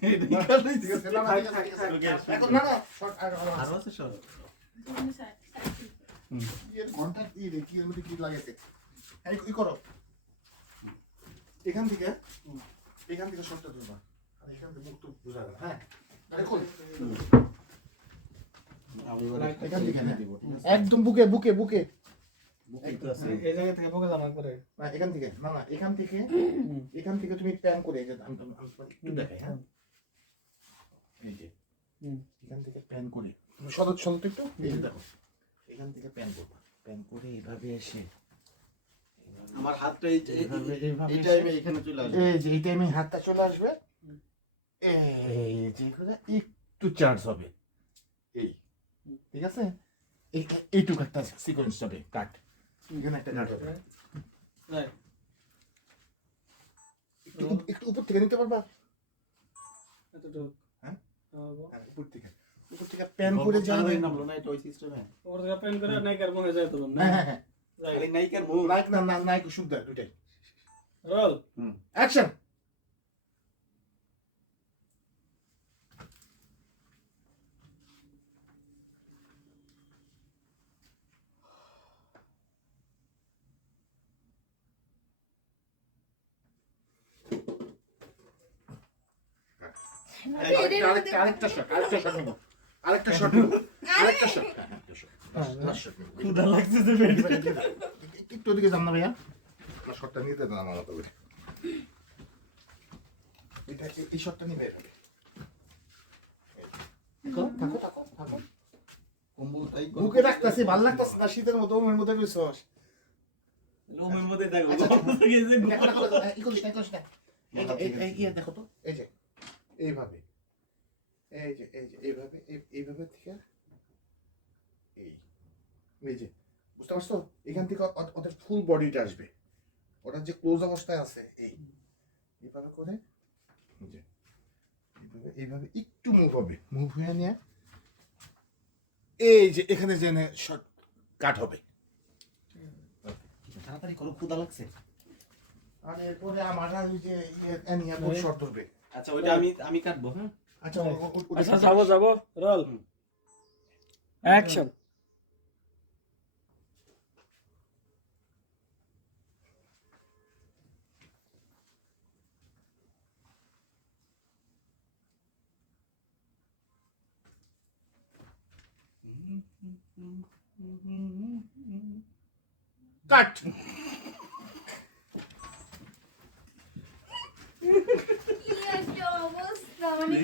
ঠিক আছে না এখন না শর্ট আরো আছে শর্ট এর ঘন্টা কি রে কি এর মধ্যে কি লাগাইছে এই করো এখান থেকে শর্টটা ধরবা আর এখান থেকে মুখ তো বুঝা গেল হ্যাঁ দেখো এখান থেকে দিব একদম বুকে বুকে বুকে এই জায়গা থেকে বুকে জামা করে না এখান থেকে না এখান থেকে তুমি প্যান করে এই যে আমি একটু দেখাই হ্যাঁ এই যে এখান থেকে প্যান করে তুমি সদর একটু এই যে দেখো এখান থেকে প্যান করবা প্যান করে এইভাবে এসে আমার হাতটা এই টাইমে এখানে চলে আসবে এই যে এই টাইমে হাতটা চলে আসবে এই যে করে একটু চার্জ হবে এই ঠিক আছে এইটুকু একটা সিকোয়েন্স হবে কাট এখানে একটা কাট হবে একটু উপর থেকে নিতে পারবা হ্যাঁ উপর থেকে প্যান করে যাবে নামলো না এটা ওই সিস্টেমে ওর থেকে প্যান করে নাইকার মনে যায় তো না হ্যাঁ খালি নায়িকার মুখ লাইক না নাইক শুদ্ধ দুইটাই রোল অ্যাকশন আরেকটা শট ক্ষুধা লাগছে যে একটু ওদিকে যান না ভাইয়া আপনার শটটা নিতে দেন আমার মতো করে এটা এই শটটা নিবে থাকো বুকে রাখতেছি ভালো লাগতেছে না শীতের মতো ওমের মধ্যে রয়েছস ওমের মধ্যে দেখো দেখো তো এই যে এইভাবে এইভাবে থেকে এই যে বুঝতে পারছো এখান থেকে ওদের ফুল বডিটা আসবে ওটা যে ক্লোজ অবস্থায় আছে এইভাবে করে এইভাবে একটু মুভ হবে মুভ হয়ে নিয়ে এই যে এখানে যে শর্ট কাট হবে তাড়াতাড়ি করো ক্ষুধা লাগছে আর এরপরে আমার ওই যে নিয়ে শর্ট ধরবে আচ্ছা ওইটা আমি কাটবো হ্যাঁ আচ্ছা আচ্ছা যাবো রোল অ্যাকশন কাট কি একটা অবস্থা মানে